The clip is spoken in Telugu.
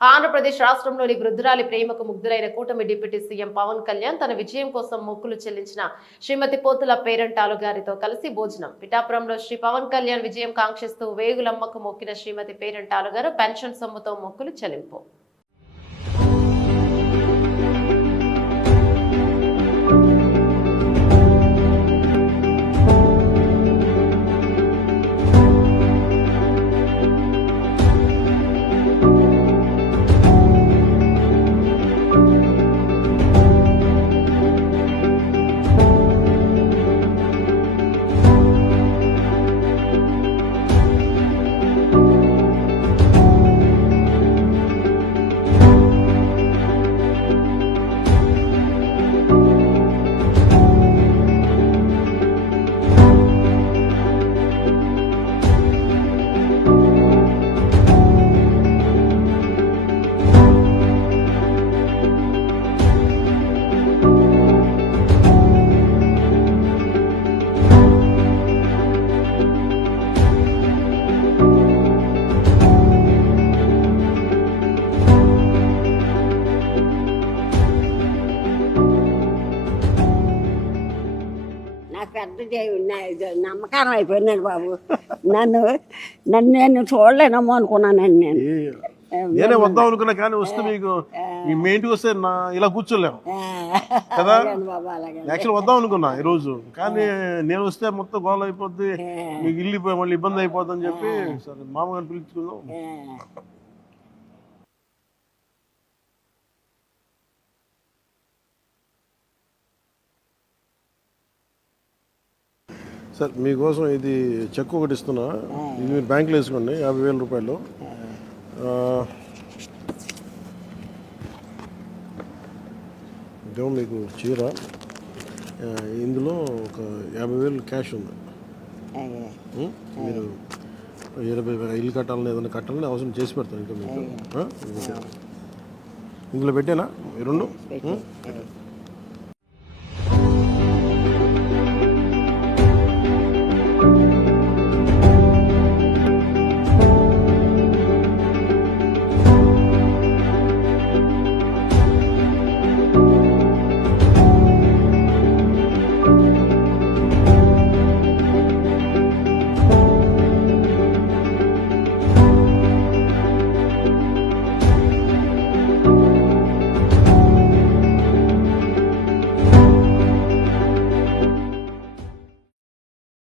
ఆంధ్రప్రదేశ్ రాష్ట్రంలోని వృద్ధురాలి ప్రేమకు ముగ్ధులైన కూటమి డిప్యూటీ సీఎం పవన్ కళ్యాణ్ తన విజయం కోసం మొక్కులు చెల్లించిన శ్రీమతి పోతుల పేరంటాలు గారితో కలిసి భోజనం. పిఠాపురంలో శ్రీ పవన్ కళ్యాణ్ విజయం కాంక్షిస్తూ వేగులమ్మకు మొక్కిన శ్రీమతి పేరంటాలు గారు పెన్షన్ సొమ్ముతో మొక్కులు చెల్లింపు. పెద్ద నమ్మకం అయిపోయినాడు బాబు. నన్ను నేను చూడలేనమ్మో అనుకున్నానండి. నేనే వద్దాం అనుకున్నా కానీ వస్తే మీకు మీ ఇంటికి వస్తే ఇలా కూర్చోలేము కదా. యాక్చువల్ వద్దాం అనుకున్నా ఈరోజు, కానీ నేను వస్తే మొత్తం గోల అయిపోద్ది, మీకు ఇల్లు మళ్ళీ ఇబ్బంది అయిపోద్ది అని చెప్పి సరే మామగారిని పిలుచుకుందాం. సార్ మీకోసం ఇది చెక్ ఒకటి ఇస్తున్నా, ఇది మీరు బ్యాంకులో వేసుకోండి 50,000 రూపాయలు. ఇదేమో మీకు చీర, ఇందులో ఒక 50,000 క్యాష్ ఉంది. మీరు 20,000 ఇల్లు కట్టాలని ఏదైనా కట్టాలని అవసరం చేసి పెడతాను ఇంకా మీకు. ఇందులో పెట్టానా ఈ రెండు?